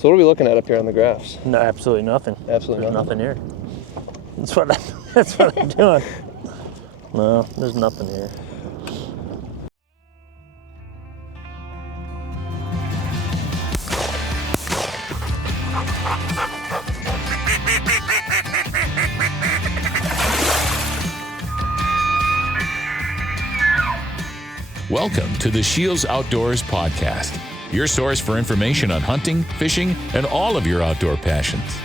So what are we looking at up here on the graphs? No, absolutely nothing. Absolutely There's nothing. here. That's what I'm doing. No, there's nothing here. Welcome to the SCHEELS Outdoors podcast, your source for information on hunting, fishing, and all of your outdoor passions.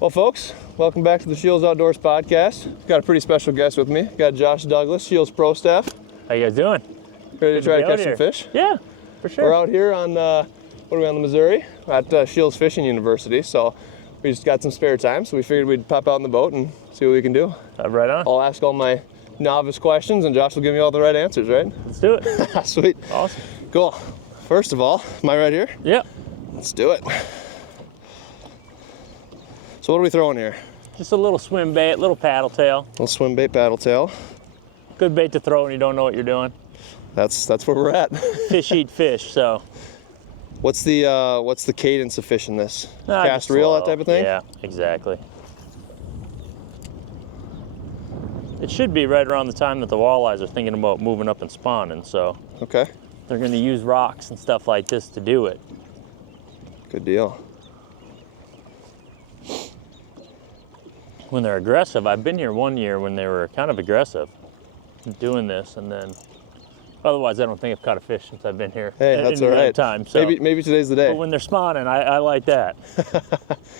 Well, folks, welcome back to the SCHEELS Outdoors podcast. Got a pretty special guest with me. Got Josh Douglas, SCHEELS Pro staff. How you guys doing? Ready to try to catch here. some fish? Yeah, for sure. We're out here on, what are we on the Missouri? At SCHEELS Fishing University. So we just got some spare time, so we figured we'd pop out in the boat and see what we can do. Right on. I'll ask all my novice questions and Josh will give me all the right answers, right? Let's do it. Sweet. Awesome. Cool. First of all, am I right here? Yep. Let's do it. So what are we throwing here? Just a little swim bait, little paddle tail. Little swim bait, paddle tail. Good bait to throw when you don't know what you're doing. That's where we're at. Fish eat fish, so. What's the cadence of fishing this? Cast just reel, slow. that type of thing? Yeah, exactly. It should be right around the time that the walleyes are thinking about moving up and spawning, so Okay. they're going to use rocks and stuff like this to do it. Good deal. When they're aggressive, I've been here one year when they were kind of aggressive doing this, and then otherwise I don't think I've caught a fish since I've been here. Hey, that's all right. Time, so. Maybe today's the day. But when they're spawning, I like that.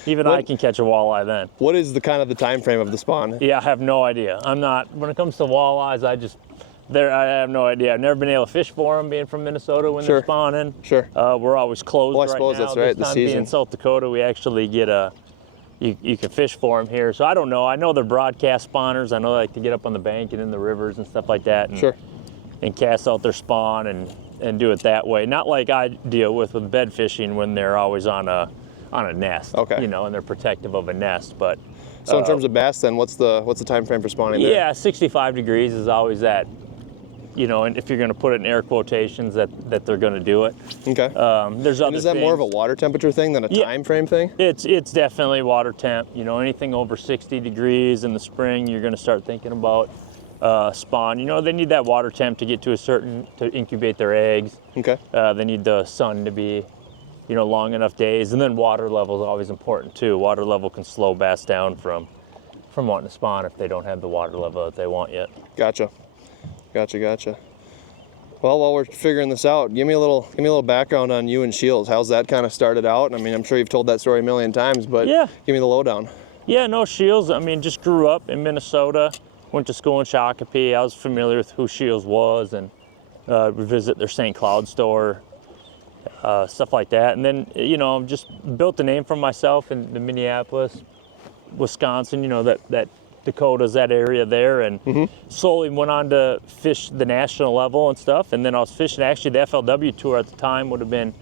Even I can catch a walleye then. What is the kind of the time frame of the spawn? Yeah, I have no idea. I'm not, when it comes to walleyes, I have no idea. I've never been able to fish for them being from Minnesota when they're spawning. Sure. We're always closed Well, I right suppose now. that's right, This the time season. being South Dakota, we actually get you can fish for them here. So I don't know. I know they're broadcast spawners. I know they like to get up on the bank and in the rivers and stuff like that. And, Sure. And cast out their spawn and do it that way. Not like I deal with bed fishing when they're always on a nest. Okay. You know, and they're protective of a nest. But So in terms of bass, then what's the time frame for spawning there? yeah, 65 degrees is always that. You know, and if you're going to put it in air quotations, that they're going to do it. Okay. There's other And is that more of a water temperature thing than a time frame thing? It's definitely water temp. You know, anything over 60 degrees in the spring, you're going to start thinking about spawn. You know, they need that water temp to get to to incubate their eggs. Okay. They need the sun to be, you know, long enough days. And then water level is always important too. Water level can slow bass down from wanting to spawn if they don't have the water level that they want yet. Gotcha. Well, while we're figuring this out, give me a little background on you and SCHEELS. How's that kind of started out? I mean, I'm sure you've told that story a million times, but yeah. Give me the lowdown. Yeah, no, SCHEELS, I mean, just grew up in Minnesota, went to school in Shakopee. I was familiar with who SCHEELS was and would visit their St. Cloud store, stuff like that. And then, you know, just built a name for myself in the Minneapolis, Wisconsin, you know, that Dakotas, that area there, and slowly went on to fish the national level and stuff. And then I was fishing, actually the FLW tour at the time would have been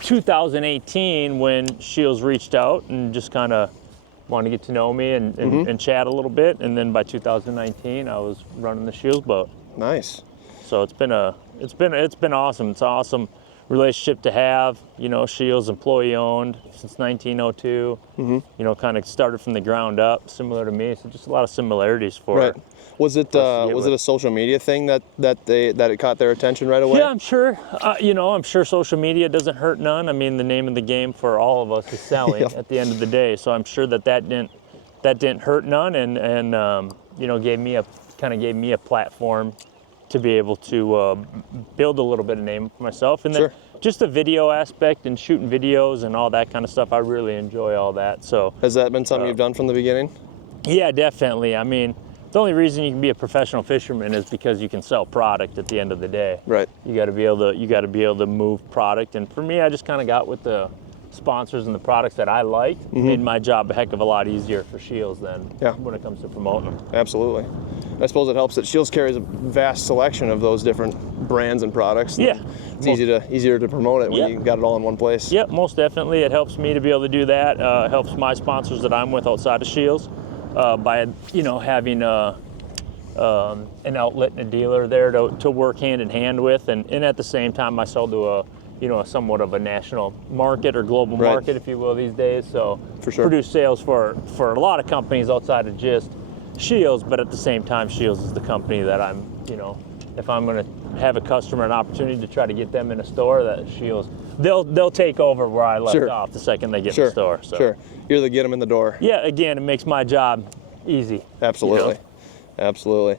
2018 when SCHEELS reached out and just kind of wanted to get to know me and chat a little bit. And then by 2019, I was running the SCHEELS boat. Nice. So it's been awesome. It's an awesome relationship to have. You know, SCHEELS employee owned since 1902. You know, kind of started from the ground up, similar to me. So just a lot of similarities for. Right. Was it a social media thing that it caught their attention right away? Yeah, I'm sure. You know, I'm sure social media doesn't hurt none. I mean, the name of the game for all of us is selling at the end of the day. So I'm sure that didn't hurt none, and you know, gave me a platform to be able to build a little bit of name for myself. And then just the video aspect and shooting videos and all that kind of stuff, I really enjoy all that. So has that been something you've done from the beginning? Yeah, definitely. I mean, the only reason you can be a professional fisherman is because you can sell product at the end of the day. Right. You got to be able to move product. And for me, I just kind of got with the sponsors and the products that I liked. Made my job a heck of a lot easier for SCHEELS than when it comes to promoting them. Absolutely. I suppose it helps that SCHEELS carries a vast selection of those different brands and products. Yeah. It's easier to promote it when you got it all in one place. Yep, most definitely. It helps me to be able to do that. It helps my sponsors that I'm with outside of SCHEELS by, you know, having an outlet and a dealer there to work hand in hand with, and at the same time I sell to a somewhat of a national market or global market, if you will, these days. So for sure, produce sales for a lot of companies outside of just SCHEELS, but at the same time, SCHEELS is the company that I'm, if I'm going to have a customer an opportunity to try to get them in a store, that SCHEELS, they'll take over where I left off the second they get in the store. So. Sure, you're the get them in the door. Yeah, again, it makes my job easy. Absolutely, absolutely.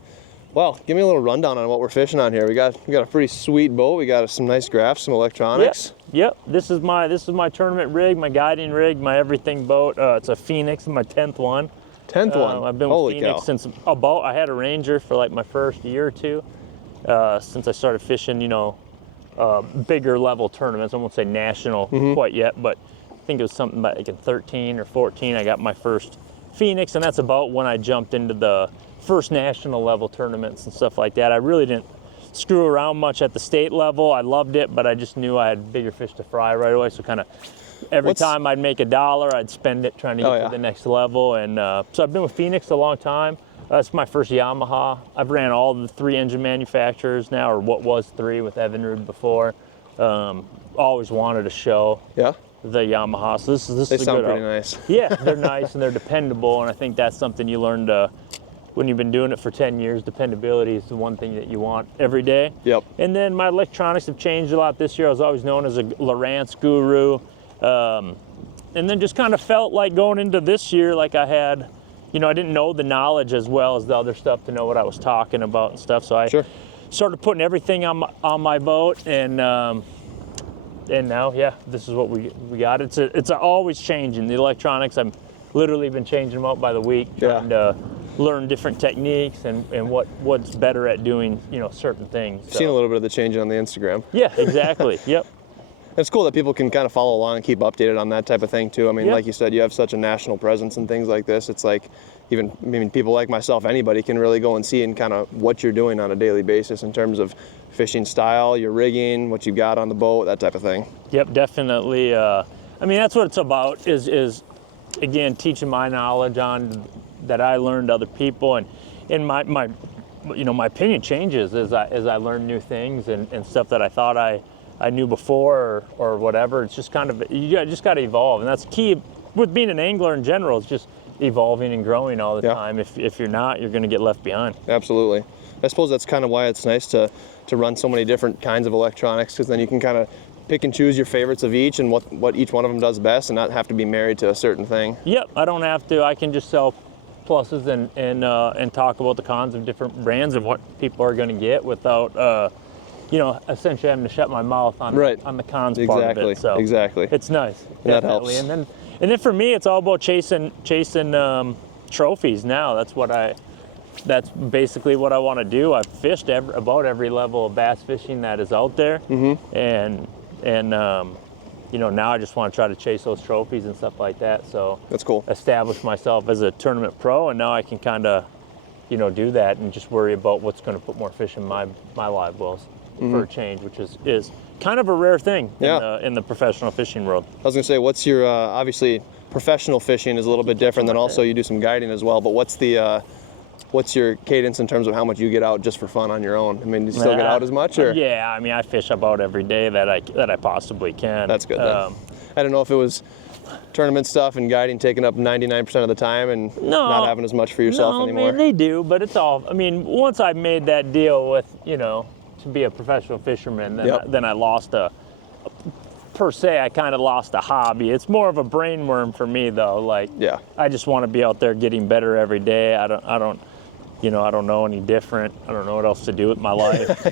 Well, give me a little rundown on what we're fishing on here. We got a pretty sweet boat. We got some nice graphs, some electronics. Yep. This is my tournament rig, my guiding rig, my everything boat. It's a Phoenix, my 10th one. 10th one. I've been with Phoenix since I had a Ranger for like my first year or two. Since I started fishing, bigger level tournaments. I won't say national quite yet, but I think it was something like in 13 or 14. I got my first Phoenix, and that's about when I jumped into the first national level tournaments and stuff like that. I really didn't screw around much at the state level. I loved it, but I just knew I had bigger fish to fry right away. So kind of every time I'd make $1, I'd spend it trying to get to the next level. And so I've been with Phoenix a long time. It's my first Yamaha. I've ran all the 3 engine manufacturers now, or what was 3 with Evinrude before. Always wanted to show the Yamaha. So this is they sound pretty nice. Yeah, they're nice and they're dependable, and I think that's something you learn to, when you've been doing it for 10 years, dependability is the one thing that you want every day. Yep. And then my electronics have changed a lot this year. I was always known as a Lowrance guru. And then just kind of felt like going into this year, like I had, I didn't know the knowledge as well as the other stuff to know what I was talking about and stuff. So I started putting everything on my boat, and now, this is what we got. It's always changing. The electronics, I've literally been changing them out by the week, trying to learn different techniques and what's better at doing, certain things. Seen a little bit of the changing on the Instagram. Yeah, exactly. Yep. It's cool that people can kind of follow along and keep updated on that type of thing too. I mean, like you said, you have such a national presence and things like this. It's like, people like myself, anybody can really go and see and kind of what you're doing on a daily basis in terms of fishing style, your rigging, what you got on the boat, that type of thing. Yep, definitely. That's what it's about, is again, teaching my knowledge on that I learned to other people, and my opinion changes as I learn new things and stuff that I thought I knew before or whatever. It's just kind of, you just got to evolve, and that's key with being an angler in general. It's just evolving and growing all the time. If you're not, you're going to get left behind. Absolutely. I suppose that's kind of why it's nice to run so many different kinds of electronics, because then you can kind of pick and choose your favorites of each and what each one of them does best, and not have to be married to a certain thing. Yep, I don't have to. I can just sell pluses and talk about the cons of different brands and what people are going to get without essentially having to shut my mouth on the cons part of it. So it's nice. That helps. And then for me, it's all about chasing trophies now. That's basically what I want to do. I've fished about every level of bass fishing that is out there, and now I just want to try to chase those trophies and stuff like that. So that's cool. Establish myself as a tournament pro, and now I can kind of do that and just worry about what's going to put more fish in my live wells for a change, which is kind of a rare thing in the professional fishing world. I was going to say, what's your obviously professional fishing is a little bit different than also you do some guiding as well, but what's your cadence in terms of how much you get out just for fun on your own? I mean, do you still get out as much? Or? Yeah, I fish about every day that I possibly can. That's good. I don't know if it was tournament stuff and guiding taking up 99% of the time and not having as much for yourself anymore. They do, but it's all, once I made that deal with, to be a professional fisherman, then I lost per se, I kind of lost a hobby. It's more of a brainworm for me though. I just want to be out there getting better every day. I don't know any different. I don't know what else to do with my life.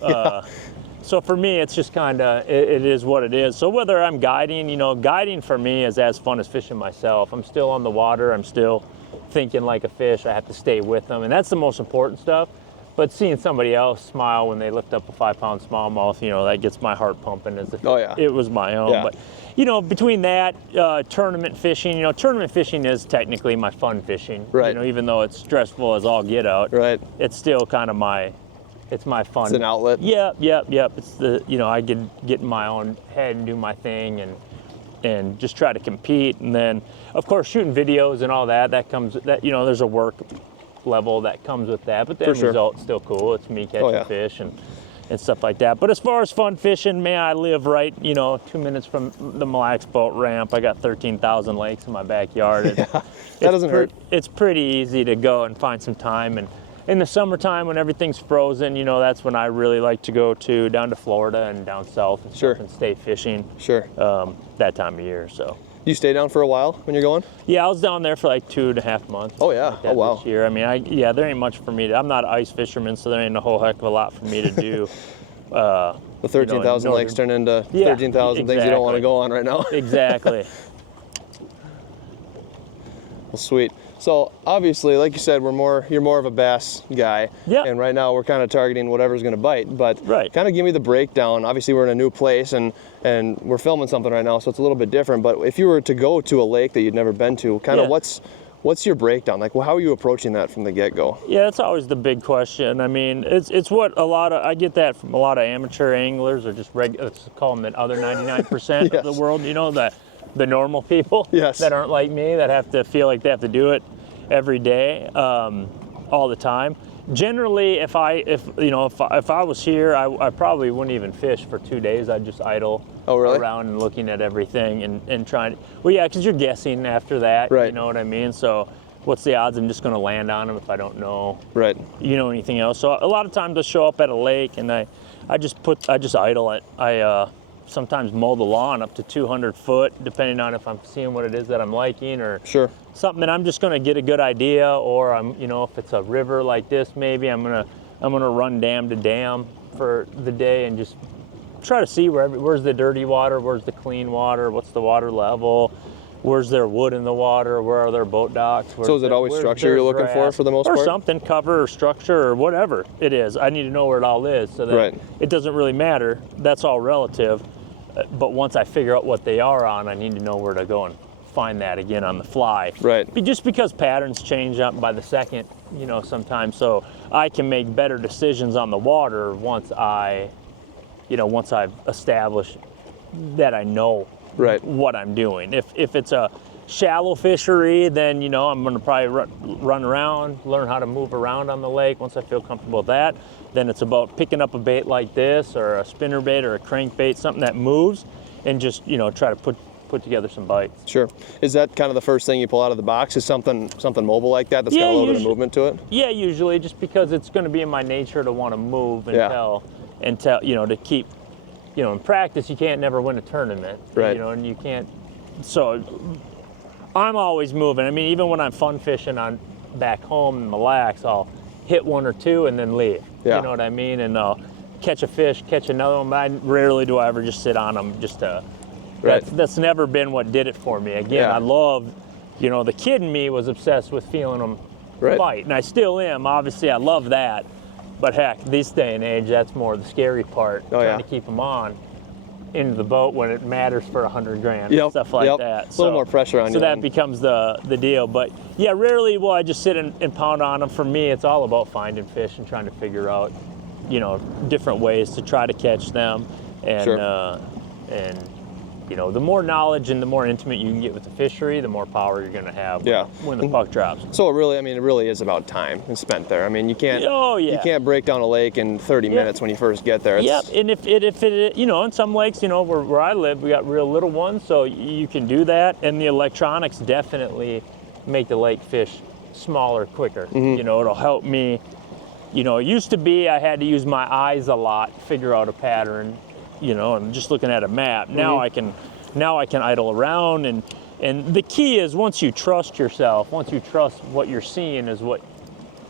So for me, it's just kind of, it is what it is. So whether I'm guiding, guiding for me is as fun as fishing myself. I'm still on the water. I'm still thinking like a fish. I have to stay with them. And that's the most important stuff. But seeing somebody else smile when they lift up a 5-pound smallmouth, that gets my heart pumping as if it was my own. But, between that, tournament fishing, tournament fishing is technically my fun fishing. Right. Even though it's stressful as all get out. Right. It's still kind of it's my fun. It's an outlet. Yep. It's I get in my own head and do my thing and just try to compete. And then, of course, shooting videos and all that comes, there's a work level that comes with that, but the For end sure. result's still cool. It's me catching yeah. fish and stuff like that. But as far as fun fishing, man, I live right, 2 minutes from the Mille Lacs boat ramp. I got 13,000 lakes in my backyard. That doesn't hurt. It's pretty easy to go and find some time. And in the summertime when everything's frozen, that's when I really like to go down to Florida and down south and Sure. stuff and stay fishing. Sure. That time of year. So. You stay down for a while when you're going? Yeah, I was down there for like 2.5 months. Oh, yeah. Like that Oh, wow. This year. I mean, there ain't much for me I'm not an ice fisherman, so there ain't a whole heck of a lot for me to do. The 13,000 lakes turn into 13,000 things you don't want to go on right now. Exactly. Well, sweet. So obviously, like you said, you're more of a bass guy. Yeah. And right now we're kind of targeting whatever's going to bite. But Right. kind of give me the breakdown. Obviously, we're in a new place and we're filming something right now, so it's a little bit different. But if you were to go to a lake that you'd never been to, kind of what's your breakdown? Like, how are you approaching that from the get-go? Yeah, that's always the big question. I mean, it's what I get that from a lot of amateur anglers or just let's call them the other 99% Yes. of the world, the normal people Yes. that aren't like me, that have to feel like they have to do it every day, all the time. Generally, if I was here, I probably wouldn't even fish for 2 days. I'd just idle Oh, really? around and looking at everything and trying. Well, yeah, because you're guessing after that. Right. You know what I mean? So, what's the odds I'm just going to land on them if I don't know? Right. Anything else? So a lot of times I show up at a lake and I just idle it. I sometimes mow the lawn up to 200 foot, depending on if I'm seeing what it is that I'm liking or Sure. something that I'm just going to get a good idea, or if it's a river like this, maybe I'm gonna run dam to dam for the day and just try to see where's the dirty water, where's the clean water, what's the water level, where's there wood in the water, where are there boat docks. So is it always structure you're looking for the most part? Or something, cover or structure or whatever it is. I need to know where it all is so that Right. it doesn't really matter. That's all relative. But once I figure out what they are on, I need to know where to go and find that again on the fly. Right. Just because patterns change up by the second, sometimes. So I can make better decisions on the water once I've established that I know Right. what I'm doing. If it's a shallow fishery, then I'm going to probably run around, learn how to move around on the lake. Once I feel comfortable with that, then it's about picking up a bait like this or a spinner bait or a crankbait, something that moves, and just try to put together some bites. Sure. Is that kind of the first thing you pull out of the box? Is something mobile like that that's got a little bit of movement to it? Yeah, usually, just because it's going to be in my nature to want to move until to keep, in practice you can't never win a tournament, Right. And you can't. So I'm always moving. I mean, even when I'm fun fishing back home in Mille Lacs, I'll hit one or two and then leave. Yeah. You know what I mean? And I'll catch a fish, catch another one, but rarely do I ever just sit on them just to. Right. That's never been what did it for me. Again, Yeah. I love, the kid in me was obsessed with feeling them Right. fight, and I still am. Obviously, I love that. But heck, this day and age, that's more the scary part. Oh, trying yeah. to keep them on into the boat when it matters for $100 grand, Yep, stuff like yep. that. A little more pressure on you So that then. becomes the deal. But yeah, rarely will I just sit and pound on them. For me, it's all about finding fish and trying to figure out, different ways to try to catch them. And Sure. the more knowledge and the more intimate you can get with the fishery, the more power you're going to have when the puck drops. So it really is about time spent there. I mean, you can't you can't break down a lake in 30 minutes when you first get there. Yep, and if it in some lakes, where I live, we got real little ones, so you can do that. And the electronics definitely make the lake fish smaller, quicker. Mm-hmm. It'll help me. It used to be I had to use my eyes a lot, figure out a pattern, and just looking at a map. Now I can idle around, and the key is once you trust yourself, once you trust what you're seeing is what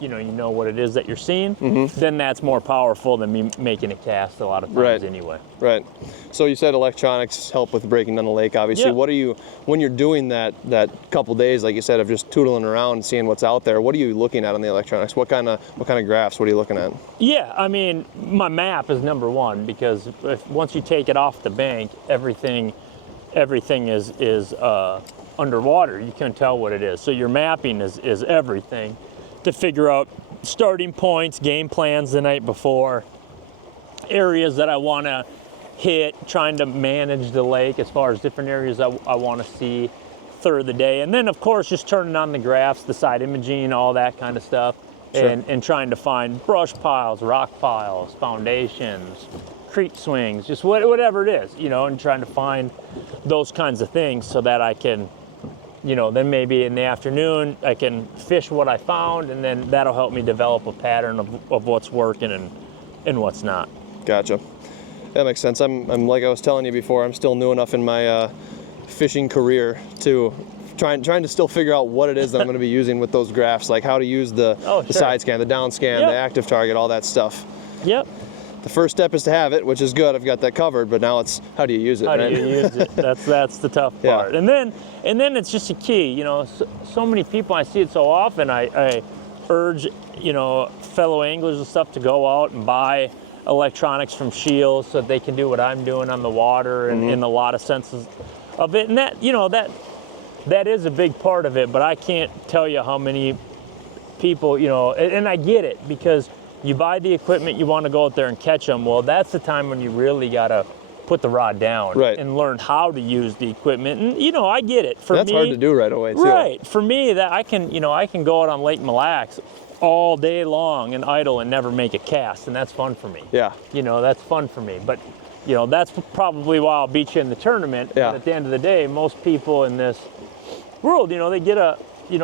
you know what it is that you're seeing, then that's more powerful than me making a cast a lot of times Right. anyway. Right. So you said electronics help with breaking down the lake, obviously. Yeah. What are you, when you're doing that couple days, like you said, of just tootling around, seeing what's out there, what are you looking at on the electronics? What kind of graphs, what are you looking at? Yeah, I mean, my map is number one, because once you take it off the bank, everything is underwater. You can't tell what it is. So your mapping is everything to figure out starting points, game plans the night before, areas that I want to hit, trying to manage the lake as far as different areas I want to see through the day. And then, of course, just turning on the graphs, the side imaging, all that kind of stuff. Sure. and trying to find brush piles, rock piles, foundations, creek swings, just whatever it is, you know, and trying to find those kinds of things so that I can, you know, then maybe in the afternoon I can fish what I found, and then that'll help me develop a pattern of what's working and what's not. Gotcha. That makes sense. I'm like I was telling you before, I'm still new enough in my fishing career to trying to still figure out what it is that I'm going to be using with those graphs, like how to use the side scan, the down scan, Yep. the active target, all that stuff. Yep. The first step is to have it, which is good. I've got that covered, but now it's how do you use it, How right? do you use it? That's the tough Yeah. part. And then it's just a key. You know, so many people, I see it so often. I urge, you know, fellow anglers and stuff to go out and buy electronics from SCHEELS so that they can do what I'm doing on the water and in a lot of senses of it. And that, you know, that is a big part of it. But I can't tell you how many people, you know, and I get it, because you buy the equipment, you want to go out there and catch them. Well, that's the time when you really got to put the rod down Right. and learn how to use the equipment. And, you know, I get it. For That's me, hard to do right away, too. right. For me, that I can go out on Lake Mille Lacs all day long and idle and never make a cast, and that's fun for me. Yeah. You know, that's fun for me. But, you know, that's probably why I'll beat you in the tournament. Yeah. But at the end of the day, most people in this world, you know,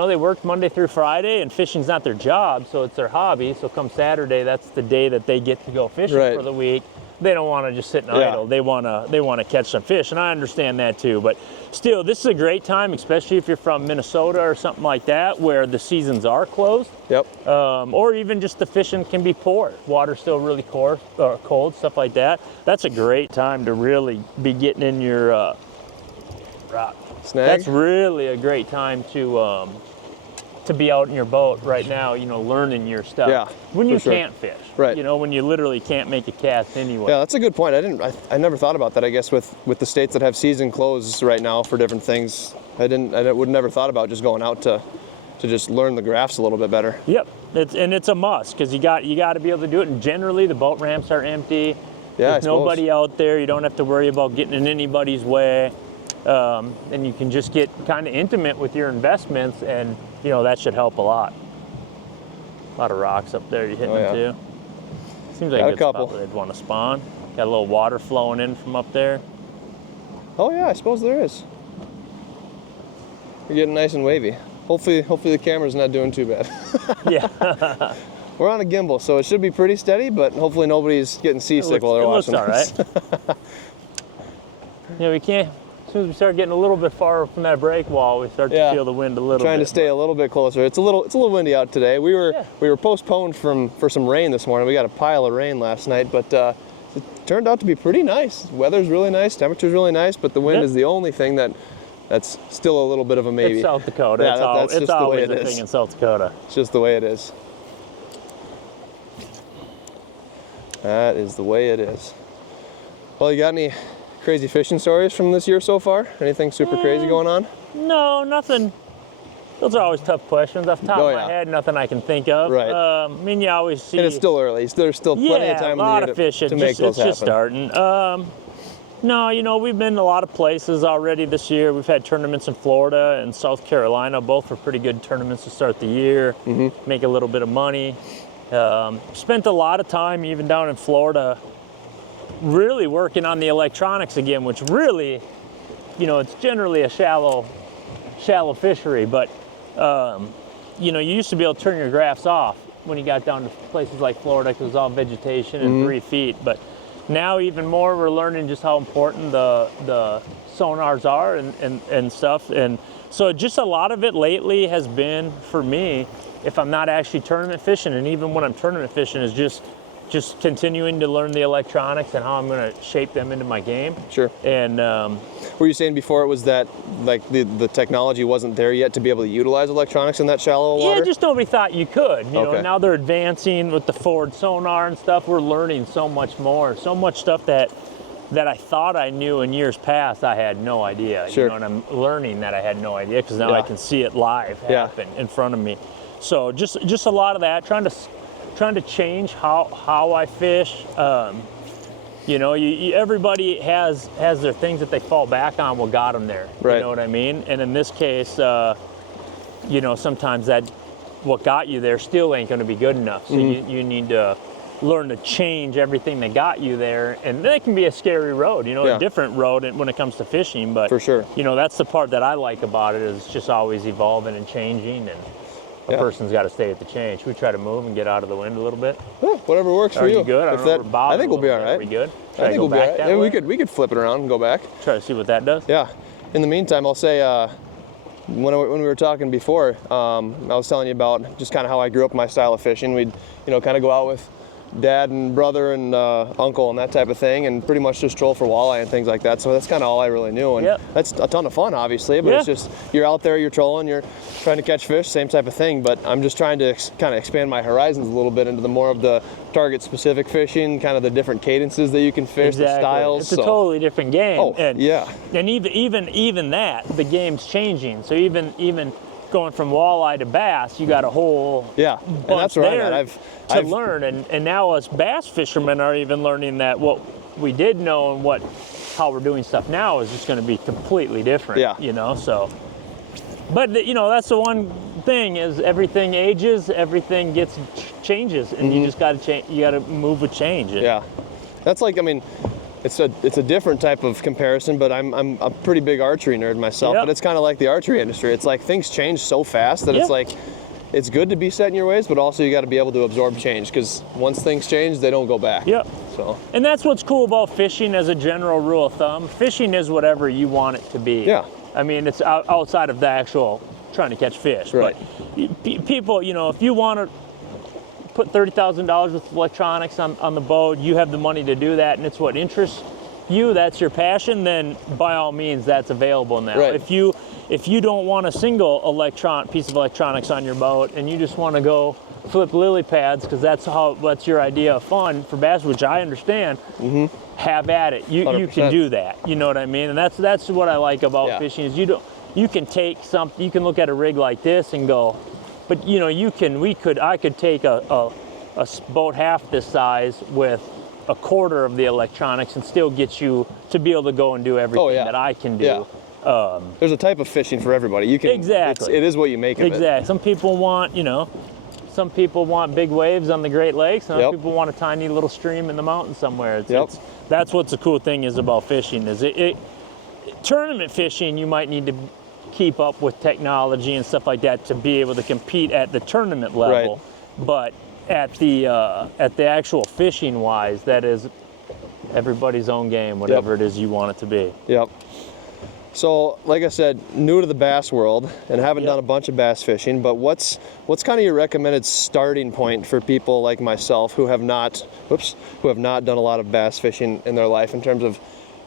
they work Monday through Friday, and fishing's not their job, so it's their hobby. So come Saturday, that's the day that they get to go fishing Right. for the week. They don't want to just sit and Yeah. idle. They want to catch some fish, and I understand that too. But still, this is a great time, especially if you're from Minnesota or something like that, where the seasons are closed. Yep. Or even just the fishing can be poor. Water's still really cold, stuff like that. That's a great time to really be getting in your rock. Snag? That's really a great time to be out in your boat right now, you know, learning your stuff. Yeah, When you for sure. can't fish. Right. You know, when you literally can't make a cast anyway. Yeah, that's a good point. I never thought about that. I guess with the states that have season closed right now for different things, I would never thought about just going out to just learn the graphs a little bit better. Yep. It's a must, because you got to be able to do it. And generally the boat ramps are empty. Yeah, There's nobody out there. You don't have to worry about getting in anybody's way. And you can just get kind of intimate with your investments, and you know that should help a lot. A lot of rocks up there. You hitting them too? Seems like Got a a good couple. spot where they'd want to spawn. Got a little water flowing in from up there. Oh yeah, I suppose there is. You're getting nice and wavy. Hopefully the camera's not doing too bad. Yeah. We're on a gimbal, so it should be pretty steady, but hopefully nobody's getting seasick while they're watching all this. right. Yeah, we can't. As soon as we start getting a little bit far from that break wall, we start to feel the wind a little bit. Trying to stay a little bit closer. It's a little windy out today. We were postponed for some rain this morning. We got a pile of rain last night, but it turned out to be pretty nice. Weather's really nice, temperature's really nice, but the wind is the only thing that's still a little bit of a maybe. It's South Dakota. Yeah, it's that's just the way always it a is. thing in South Dakota. It's just the way it is. That is the way it is. Well, you got any crazy fishing stories from this year so far? Anything super crazy going on? No, nothing. Those are always tough questions. Off the top of my head, nothing I can think of. Right. I mean, you always see. And it's still early. There's still plenty of time a lot in of the year fishing. to make those It's just happen. starting. No, you know, we've been to a lot of places already this year. We've had tournaments in Florida and South Carolina. Both were pretty good tournaments to start the year. Make a little bit of money. Spent a lot of time even down in Florida really working on the electronics again, which really, you know, it's generally a shallow fishery, but you know, you used to be able to turn your graphs off when you got down to places like Florida because it was all vegetation and 3 feet. But now even more, we're learning just how important the sonars are and stuff. And so just a lot of it lately has been, for me, if I'm not actually tournament fishing, and even when I'm tournament fishing, is just continuing to learn the electronics and how I'm going to shape them into my game. Sure. And were you saying before it was that like the technology wasn't there yet to be able to utilize electronics in that shallow water? yeah, just nobody thought you could. You know, Okay. now they're advancing with the forward sonar and stuff. We're learning so much more, so much stuff that I thought I knew in years past. I had no idea. Sure. You know, and I'm learning that I had no idea because now Yeah. I can see it live Yeah. happen in front of me. So just a lot of that, trying to change how I fish. You know, everybody has their things that they fall back on. What got them there? Right. You know what I mean? And in this case, you know, sometimes that what got you there still ain't going to be good enough. So you need to learn to change everything that got you there, and that can be a scary road, a different road when it comes to fishing. But for sure, that's the part that I like about it, is it's just always evolving and changing, and a person's got to stay at the change. We try to move and get out of the wind a little bit. Yeah, whatever works for you. Are you good? I think we'll be all right. Are we good? I think we'll be all right. Yeah, we could flip it around and go back. Try to see what that does. Yeah. In the meantime, I'll say when we were talking before, I was telling you about just kind of how I grew up, my style of fishing. We'd kind of go out with dad and brother and uncle and that type of thing, and pretty much just troll for walleye and things like that. So that's kind of all I really knew, and that's a ton of fun, obviously. But it's just, you're out there, you're trolling, you're trying to catch fish, same type of thing. But I'm just trying to kind of expand my horizons a little bit into the more of the target-specific fishing, kind of the different cadences that you can fish, the styles. It's a totally different game. Oh, and even that, the game's changing. So even going from walleye to bass, you got a whole and that's where I'm at. I've learn, and now us bass fishermen are even learning that what we did know and how we're doing stuff now is just going to be completely different. So, but that's the one thing, is everything ages, everything changes, and you just got to change. You got to move with change. That's like, it's a different type of comparison, but I'm a pretty big archery nerd myself. But it's kind of like the archery industry. It's like things change so fast that it's like, it's good to be set in your ways, but also you got to be able to absorb change, because once things change, they don't go back. So, and that's what's cool about fishing as a general rule of thumb. Fishing is whatever you want it to be. It's outside of the actual trying to catch fish. Right. But people, if you want to put $30,000 with electronics on the boat, you have the money to do that, and it's what interests you, that's your passion, then by all means that's available now. If you don't want a single piece of electronics on your boat, and you just want to go flip lily pads because that's your idea of fun for bass, which I understand, have at it. You can do that. You know what I mean? And that's what I like about fishing, is you can take something, you can look at a rig like this and go, but I could take a boat half this size with a quarter of the electronics and still get you to be able to go and do everything that I can do. There's a type of fishing for everybody. You can it is what you make of it. Exactly. Some people want big waves on the Great Lakes, and other people want a tiny little stream in the mountains somewhere. That's what's the cool thing is about fishing, is tournament fishing, you might need to keep up with technology and stuff like that to be able to compete at the tournament level. But at the actual fishing wise, that is everybody's own game, whatever it is you want it to be. So, like I said, new to the bass world and haven't done a bunch of bass fishing, but what's kind of your recommended starting point for people like myself who have not done a lot of bass fishing in their life, in terms of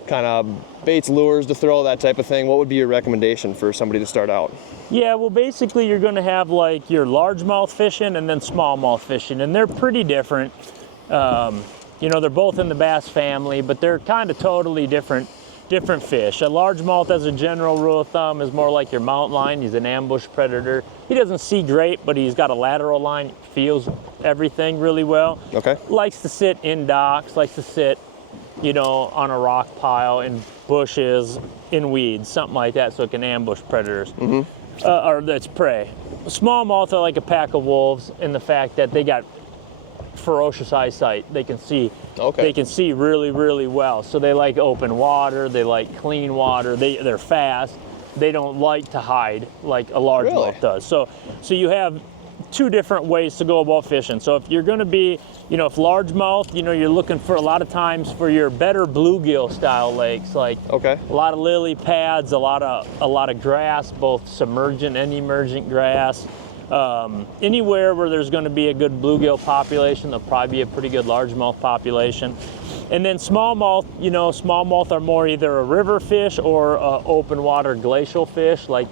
kind of baits, lures to throw, that type of thing? What would be your recommendation for somebody to start out? Well, basically you're going to have like your largemouth fishing and then smallmouth fishing, and they're pretty different. They're both in the bass family, but they're kind of totally different fish. A largemouth, as a general rule of thumb, is more like your mountain lion. He's an ambush predator. He doesn't see great, but he's got a lateral line, feels everything really well. Likes to sit in docks, likes to sit on a rock pile, in bushes, in weeds, something like that, so it can ambush predators. Or that's prey. Smallmouth are like a pack of wolves in the fact that they got ferocious eyesight. They can see. They can see really, really well. So they like open water. They like clean water. They're fast. They don't like to hide like a largemouth does. So you have two different ways to go about fishing. So if you're going to be, if largemouth, you're looking for a lot of times for your better bluegill style lakes, like a lot of lily pads, a lot of grass, both submergent and emergent grass. Anywhere where there's going to be a good bluegill population, there'll probably be a pretty good largemouth population. And then smallmouth, smallmouth are more either a river fish or open water glacial fish. Like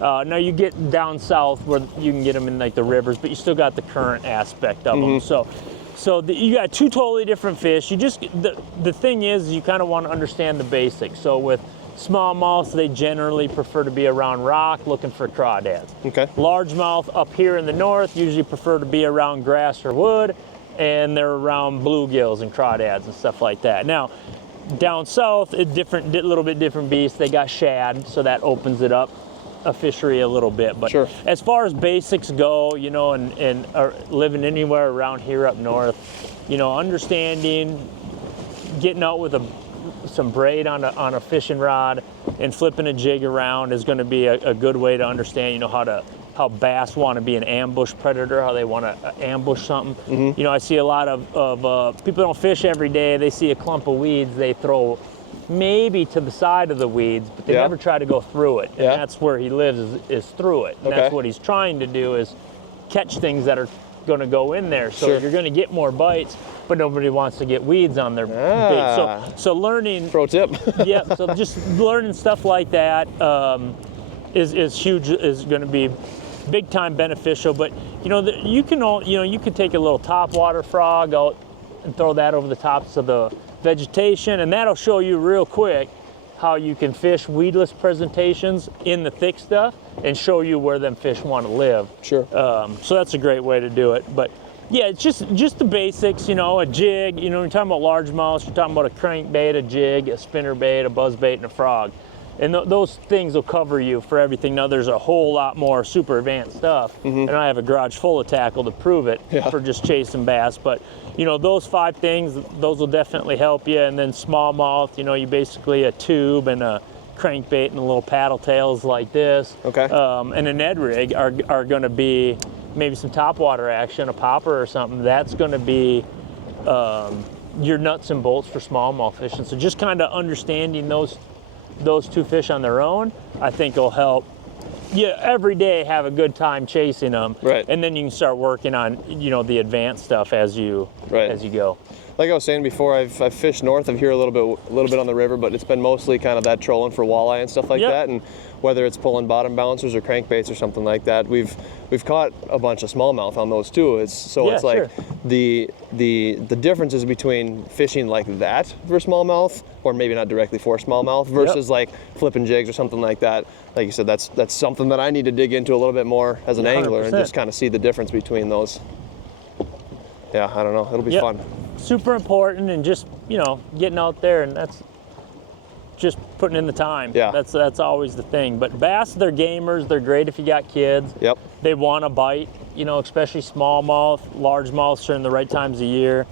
now you get down south where you can get them in like the rivers, but you still got the current aspect of them. So you got two totally different fish. The thing is, you kind of want to understand the basics. So with smallmouths, they generally prefer to be around rock, looking for crawdads. Largemouth up here in the north usually prefer to be around grass or wood, and they're around bluegills and crawdads and stuff like that. Now, down south, a little bit different beast. They got shad, so that opens it up. a fishery a little bit. But Sure. as far as basics go, you know, and living anywhere around here up north, you know, understanding, getting out with some braid on a fishing rod and flipping a jig around is going to be a good way to understand, you know, how bass want to be an ambush predator, how they want to ambush something. Mm-hmm. You know, I see a lot of people don't fish every day. They see a clump of weeds, they throw maybe to the side of the weeds, but they Yeah. never try to go through it. And Yeah. that's where he lives is through it. And Okay. that's what he's trying to do is catch things that are going to go in there. So Sure. you're going to get more bites, but nobody wants to get weeds on their Ah. bait. So learning, Pro tip. yeah. So just learning stuff like that is huge. Is going to be big time beneficial. But you know, you can take a little topwater frog out and throw that over the tops of the vegetation, and that'll show you real quick how you can fish weedless presentations in the thick stuff and show you where them fish want to live. Sure. So that's a great way to do it. But yeah, it's just the basics, you know, a jig, you know, you're talking about largemouth, you're talking about a crankbait, a jig, a spinnerbait, a buzzbait, and a frog. And those things will cover you for everything. Now there's a whole lot more super advanced stuff, and I have a garage full of tackle to prove it for just chasing bass. But you know, those 5 things, those will definitely help you. And then smallmouth, you know, you basically a tube and a crankbait and the little paddle tails like this. Okay. And a Ned rig are going to be maybe some topwater action, a popper or something. That's going to be your nuts and bolts for smallmouth fishing. So just kind of understanding those 2 fish on their own, I think will help you every day have a good time chasing them. Right. And then you can start working on, you know, the advanced stuff as you go. Like I was saying before, I've fished north of here a little bit on the river, but it's been mostly kind of that trolling for walleye and stuff like that. And whether it's pulling bottom bouncers or crankbaits or something like that, we've caught a bunch of smallmouth on those too. It's like sure. the differences between fishing like that for smallmouth, or maybe not directly for smallmouth, versus like flipping jigs or something like that. Like you said, that's something that I need to dig into a little bit more as an angler and just kind of see the difference between those. Yeah, I don't know. It'll be fun. Super important, and just, you know, getting out there, and that's just putting in the time. Yeah. That's always the thing. But bass, they're gamers. They're great if you got kids. Yep. They want to bite, you know, especially smallmouth, largemouths during the right times of year.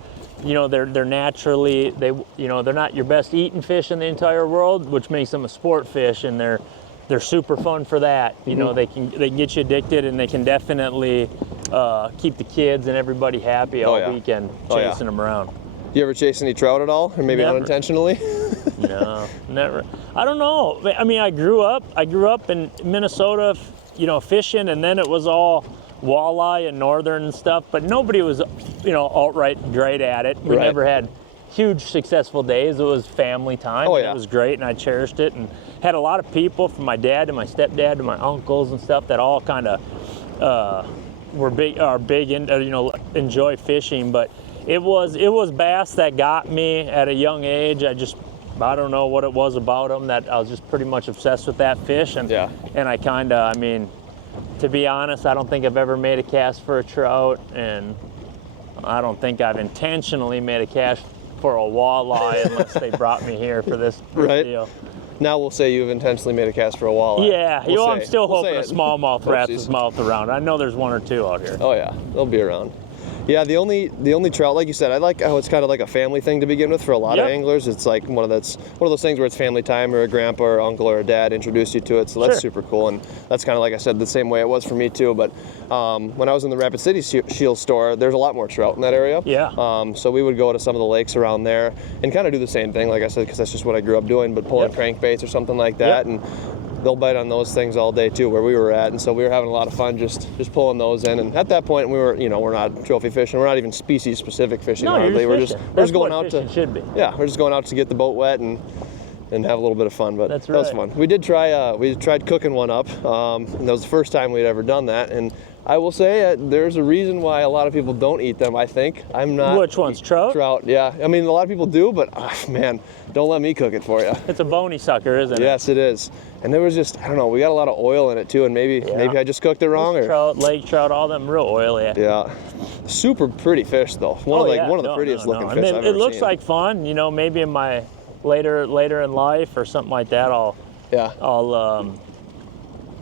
You know, they're naturally, they're not your best eating fish in the entire world, which makes them a sport fish, and they're super fun for that. You know, they can get you addicted, and they can definitely keep the kids and everybody happy all weekend chasing them around. You ever chase any trout at all, or maybe Never. unintentionally? No, never. I don't know. I mean, I grew up in Minnesota, you know, fishing, and then it was all walleye and northern and stuff, but nobody was, you know, outright great at it. We never had huge successful days. It was family time. And it was great, and I cherished it, and had a lot of people, from my dad to my stepdad to my uncles and stuff, that all kind of are big into, you know, enjoy fishing. But it was bass that got me at a young age. I don't know what it was about them, that I was just pretty much obsessed with that fish. And and I mean, to be honest, I don't think I've ever made a cast for a trout, and I don't think I've intentionally made a cast for a walleye unless they brought me here for this deal. Now we'll say you've intentionally made a cast for a walleye. Yeah, I'm still hoping a smallmouth wraps his mouth around. I know there's 1 or 2 out here. Oh yeah, they'll be around. Yeah, the only trout, like you said, I like how it's kind of like a family thing to begin with for a lot of anglers. It's like one of those things where it's family time, or a grandpa or uncle or a dad introduced you to it. So that's super cool, and that's kind of, like I said, the same way it was for me too. But when I was in the Rapid City SCHEELS store, there's a lot more trout in that area. So we would go to some of the lakes around there and kind of do the same thing, like I said, because that's just what I grew up doing. But pulling crankbaits or something like that, and they'll bite on those things all day too, where we were at, and so we were having a lot of fun just pulling those in. And at that point, we were, you know, we're not trophy fishing, we're not even species specific fishing. Hardly. We're just going out to we're just going out to get the boat wet and have a little bit of fun. But that was fun. We tried cooking one up, and that was the first time we'd ever done that. And I will say there's a reason why a lot of people don't eat them, I think. I'm not. Which one's trout? Trout, yeah. I mean, a lot of people do, but man, don't let me cook it for you. It's a bony sucker, isn't it? Yes, it is. And there was just, I don't know, we got a lot of oil in it too, and maybe I just cooked it wrong. Trout, lake trout, all them real oily. Yeah. Super pretty fish though. One of the prettiest looking fish I've ever seen. It looks like fun, you know, maybe in my later in life or something like that, I'll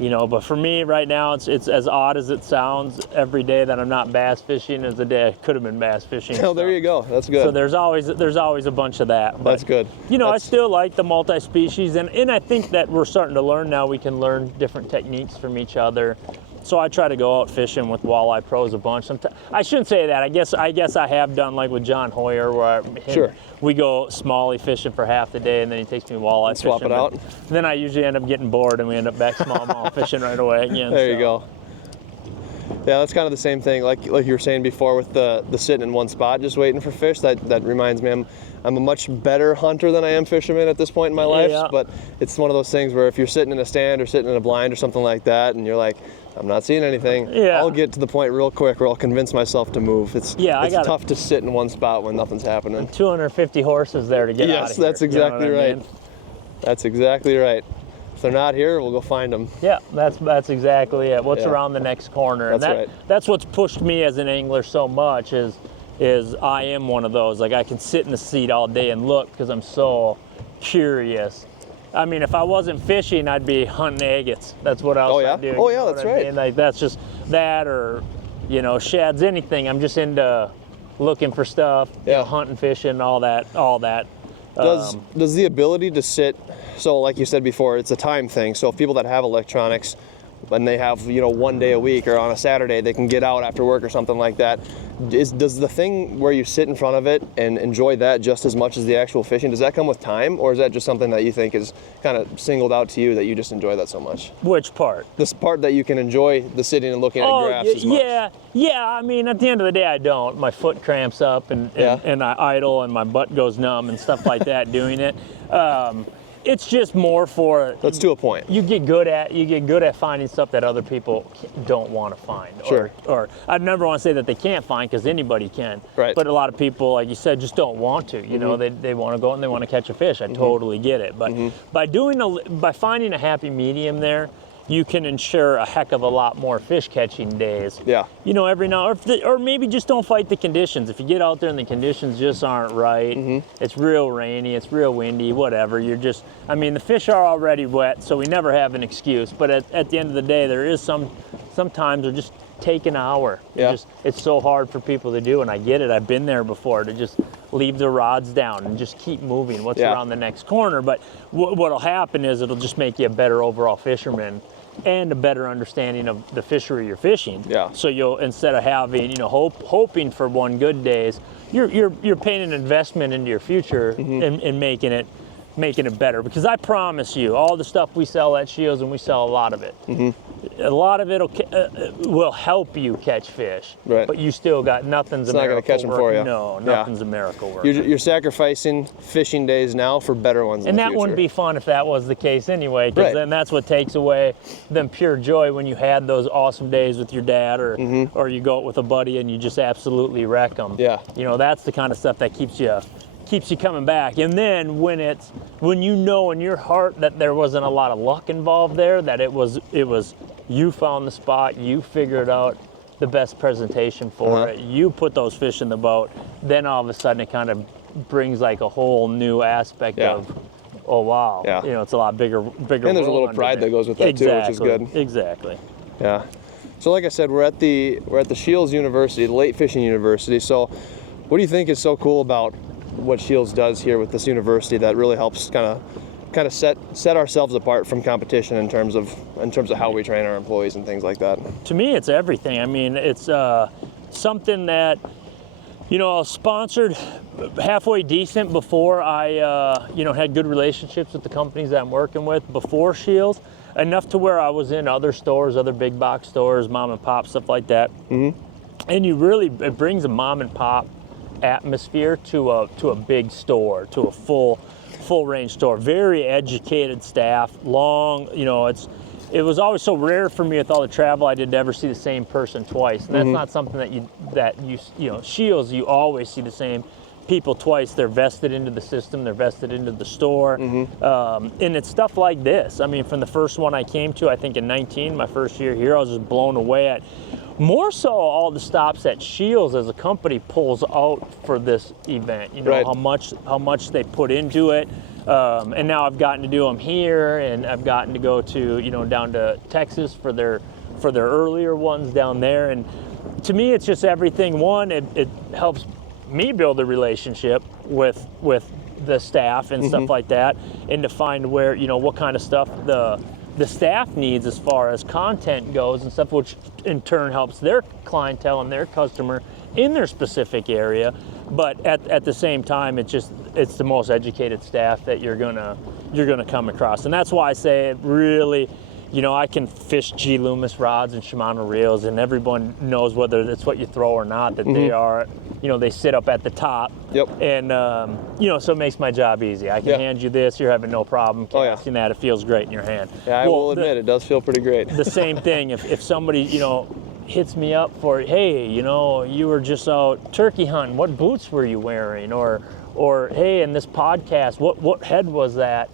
You know, but for me right now, it's as odd as it sounds. Every day that I'm not bass fishing is a day I could have been bass fishing. Oh, there you go. That's good. So there's always a bunch of that. But, that's good. You know, I still like the multi-species, and I think that we're starting to learn now. We can learn different techniques from each other. So I try to go out fishing with walleye pros a bunch. Sometimes, I shouldn't say that. I guess I have done like with John Hoyer, where we go smallie fishing for half the day, and then he takes me walleye fishing. Swap it out. Then I usually end up getting bored, and we end up back smallmouth fishing right away again. There you go. Yeah, that's kind of the same thing, like you were saying before with the sitting in one spot, just waiting for fish. That reminds me, I'm a much better hunter than I am fisherman at this point in my life. Yeah. But it's one of those things where if you're sitting in a stand or sitting in a blind or something like that, and you're like, I'm not seeing anything, I'll get to the point real quick where I'll convince myself to move. It's tough to sit in one spot when nothing's happening. 250 horses there to get out of here. Yes, that's exactly right. That's exactly right. If they're not here, we'll go find them. Yeah, that's exactly it. What's around the next corner? And that's what's pushed me as an angler so much is I am one of those. Like, I can sit in the seat all day and look because I'm so curious. I mean, if I wasn't fishing, I'd be hunting agates. That's what else I'm doing. Oh yeah, that's right. And like, that's just that, or you know, shads, anything. I'm just into looking for stuff, you know, hunting, fishing, all that. Does the ability to sit, so like you said before, it's a time thing. So if people that have electronics and they have, you know, one day a week or on a Saturday they can get out after work or something like that, does the thing where you sit in front of it and enjoy that just as much as the actual fishing, does that come with time, or is that just something that you think is kind of singled out to you that you just enjoy that so much? Which part? This part that you can enjoy the sitting and looking at graphs as much. Yeah. I mean, at the end of the day, I don't. My foot cramps up and I idle and my butt goes numb and stuff like that doing it. It's just more for. That's to a point. You get good at finding stuff that other people don't want to find. Sure. Or I never want to say that they can't find, because anybody can. Right. But a lot of people, like you said, just don't want to. You know, they want to go out and they want to catch a fish. I totally get it. But by finding a happy medium there, you can ensure a heck of a lot more fish catching days. Yeah. You know, every now, or maybe just don't fight the conditions. If you get out there and the conditions just aren't right, it's real rainy, it's real windy, whatever, I mean, the fish are already wet, so we never have an excuse. But at the end of the day, there is sometimes they're just take an hour. Yeah. It's so hard for people to do, and I get it. I've been there before, to just leave the rods down and just keep moving. What's around the next corner? But what'll happen is it'll just make you a better overall fisherman and a better understanding of the fishery you're fishing. Yeah. So you'll, instead of having, you know, hoping for one good days, you're paying an investment into your future and making it better. Because I promise you, all the stuff we sell at SCHEELS, and we sell a lot of it, a lot of it will help you catch fish. Right. But you still got nothing's a miracle. It's not going to catch them for you. No, nothing's a miracle work. You're sacrificing fishing days now for better ones in the future. And that wouldn't be fun if that was the case anyway, because then that's what takes away the pure joy when you had those awesome days with your dad, or you go out with a buddy and you just absolutely wreck them. Yeah. You know, that's the kind of stuff that keeps you coming back. And then when you know in your heart that there wasn't a lot of luck involved there, that it was you found the spot, you figured out the best presentation for it, you put those fish in the boat, then all of a sudden it kind of brings like a whole new aspect of, oh wow, you know, it's a lot bigger. And there's a little pride that goes with that too, which is good. Exactly. Yeah. So like I said, we're at the SCHEELS University, the Lake Fishing University. So what do you think is so cool about what SCHEELS does here with this university that really helps kind of set ourselves apart from competition in terms of how we train our employees and things like that? To me, it's everything. I mean, it's something that, you know, I was sponsored halfway decent before I had good relationships with the companies that I'm working with before SCHEELS, enough to where I was in other stores, other big box stores, mom and pop, stuff like that. And it brings a mom and pop atmosphere to a big store, to a full range store. Very educated staff, long, you know, it was always so rare for me with all the travel I did to ever see the same person twice. And that's not something that you know, SCHEELS, you always see the same people twice. They're vested into the system, they're vested into the store. And it's stuff like this. I mean, from the first one I came to, I think in 19, my first year here, I was just blown away at more so all the stops that SCHEELS as a company pulls out for this event. You know, how much they put into it. And now I've gotten to do them here, and I've gotten to go to, down to Texas for their earlier ones down there. And to me, it's just everything. One, it helps me build a relationship with the staff and stuff like that, and to find where, what kind of stuff the staff needs as far as content goes and stuff, which in turn helps their clientele and their customer in their specific area. But at the same time, it's the most educated staff that you're gonna come across. And that's why I say it really, I can fish G Loomis rods and Shimano reels, and everyone knows whether it's what you throw or not, that they are, they sit up at the top. Yep. And, so it makes my job easy. I can hand you this, you're having no problem casting that. It feels great in your hand. Yeah, I will admit, it does feel pretty great. The same thing, if somebody, hits me up for, hey, you were just out turkey hunting, what boots were you wearing? Or hey, in this podcast, what head was that?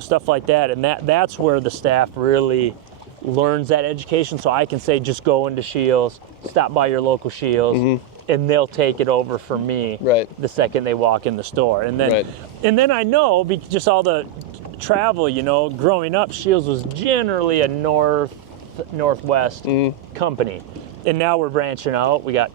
Stuff like that. And that's where the staff really learns that education. So I can say, just go into SCHEELS, stop by your local SCHEELS, and they'll take it over for me the second they walk in the store. And then I know, because just all the travel, growing up, SCHEELS was generally a northwest company. And now we're branching out. We got,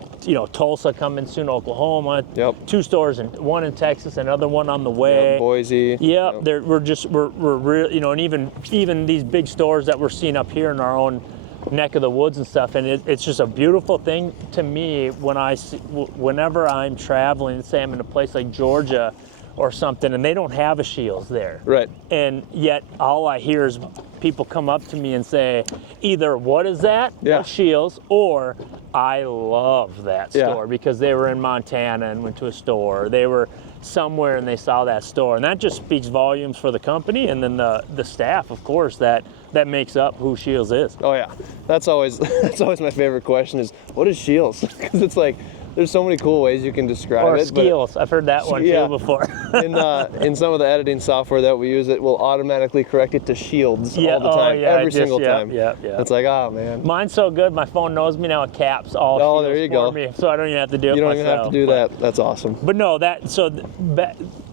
Tulsa coming soon, Oklahoma. Yep. 2 stores, and one in Texas, another one on the way. Yep, Boise. Yep. We're real, and even these big stores that we're seeing up here in our own neck of the woods and stuff. And it's just a beautiful thing to me whenever I'm traveling. Say I'm in a place like Georgia or something, and they don't have a SCHEELS there. Right. And yet all I hear is people come up to me and say, either what is that? That's SCHEELS, or I love that store because they were in Montana and went to a store. They were somewhere and they saw that store. And that just speaks volumes for the company, and then the staff, of course, that makes up who SCHEELS is. Oh yeah. That's always my favorite question is, what is SCHEELS? Because it's like, there's so many cool ways you can describe or it. SCHEELS. I've heard that one too before. In some of the editing software that we use, it will automatically correct it to SCHEELS all the time, every single time. Yeah. It's like, oh man. Mine's so good, my phone knows me now. It caps all Oh, SCHEELS there you for go. me, so I don't even have to do it You don't myself. even have to do that. That's awesome. But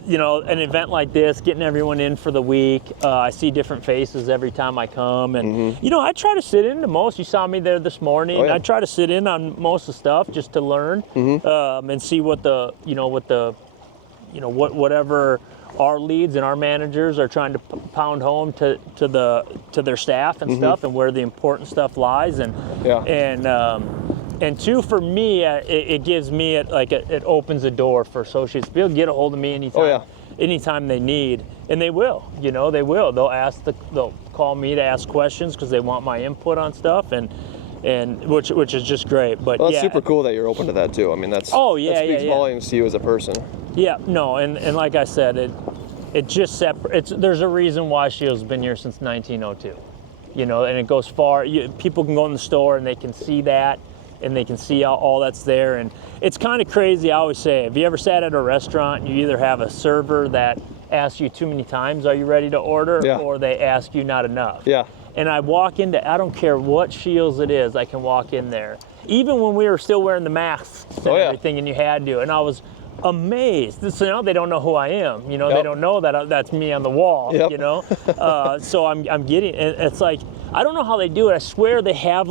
no, an event like this, getting everyone in for the week, I see different faces every time I come, and I try to sit in to most. You saw me there this morning. Oh, yeah. I try to sit in on most of the stuff just to learn and see whatever our leads and our managers are trying to pound home to their staff and stuff, and where the important stuff lies. And two, for me, it gives me it opens a door for associates to be able to get a hold of me anytime they need, and they will. They will. They'll call me to ask questions because they want my input on stuff, and which is just great. But that's super cool that you're open to that too. I mean, that speaks volumes to you as a person. Yeah, no, and like I said, it just separates. There's a reason why SCHEELS has been here since 1902. And it goes far. People can go in the store and they can see that, and they can see all that's there. And it's kind of crazy. I always say, have you ever sat at a restaurant and you either have a server that asks you too many times, are you ready to order, or they ask you not enough? Yeah. And I walk into, I don't care what SCHEELS it is, I can walk in there. Even when we were still wearing the masks and everything, and you had to, and I was amazed. So they don't know who I am. They don't know that that's me on the wall. So I'm getting. It's like, I don't know how they do it. I swear they have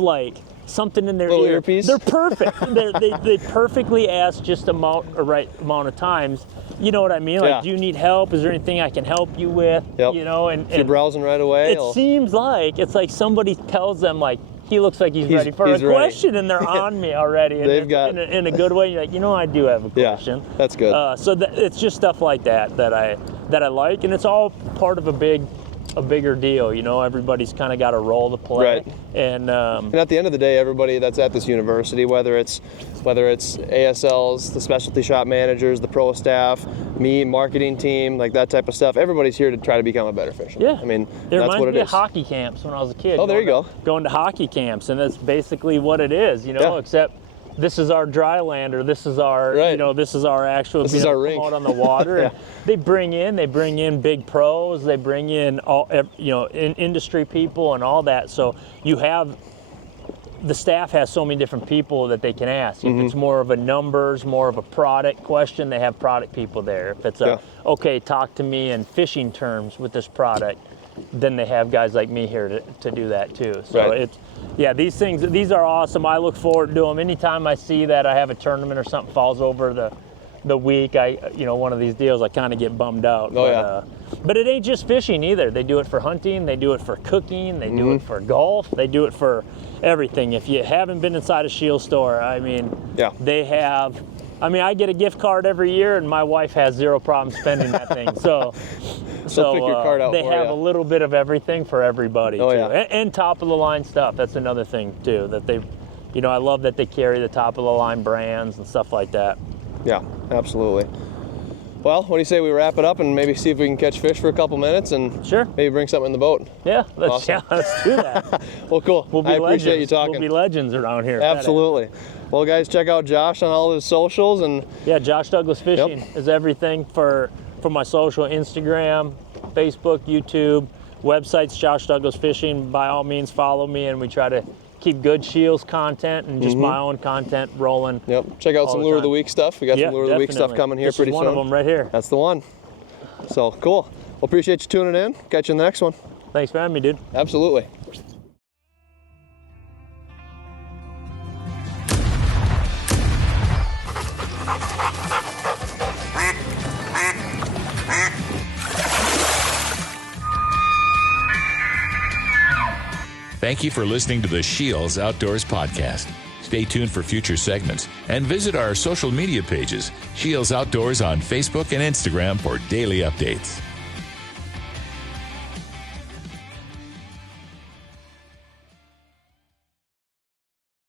something in their ear. Earpiece. They're perfect. they perfectly ask just the right amount of times. You know what I mean? Do you need help? Is there anything I can help you with? And if you're browsing right away. It seems like it's like somebody tells them he looks like he's ready for a question, and they're on me already. And they've got in a good way. You're like, I do have a question. Yeah, that's good. So it's just stuff like that I like, and it's all part of a bigger deal. Everybody's kind of got a role to play. Right. And at the end of the day, everybody that's at this university, whether it's ASLs, the specialty shop managers, the pro staff, me, marketing team, that type of stuff, everybody's here to try to become a better fisherman. Yeah. I mean, that's what it is. It reminds me of hockey camps when I was a kid. Oh, there you go. Going to hockey camps, and that's basically what it is, except this is our dry land, or this is our, this is our actual, this is our rink out on the water. And they bring in big pros, they bring in all, industry people and all that. So you have the staff has so many different people that they can ask. If it's more of a numbers, more of a product question, they have product people there. If it's okay, talk to me in fishing terms with this product, then they have guys like me here to do that too. So these are awesome. I look forward to them. Anytime I see that I have a tournament or something falls over the week, one of these deals, I kind of get bummed out. But it ain't just fishing either. They do it for hunting, they do it for cooking, they do it for golf, they do it for everything. If you haven't been inside a SCHEELS store, they have, I get a gift card every year, and my wife has zero problem spending that thing. So pick your card out they for have ya. a little bit of everything for everybody too. And top of the line stuff. That's another thing too, that they, I love that they carry the top of the line brands and stuff like that. Yeah, absolutely. Well, what do you say we wrap it up and maybe see if we can catch fish for a couple minutes and sure, maybe bring something in the boat? Yeah, let's Awesome. Let's do that. Well, cool. I appreciate you talking. We'll be legends around here. Absolutely. Well, guys, check out Josh on all his socials. And yeah, Josh Douglas Fishing is everything for my social: Instagram, Facebook, YouTube, websites. Josh Douglas Fishing. By all means, follow me, and we try to keep good SCHEELS content and just my own content rolling. Yep. Check out some Lure of the Week stuff. We got some Lure of the Week stuff coming here pretty soon. This is one of them right here. That's the one. So cool. Well, appreciate you tuning in. Catch you in the next one. Thanks for having me, dude. Absolutely. Thank you for listening to the SCHEELS Outdoors podcast. Stay tuned for future segments and visit our social media pages, SCHEELS Outdoors on Facebook and Instagram for daily updates.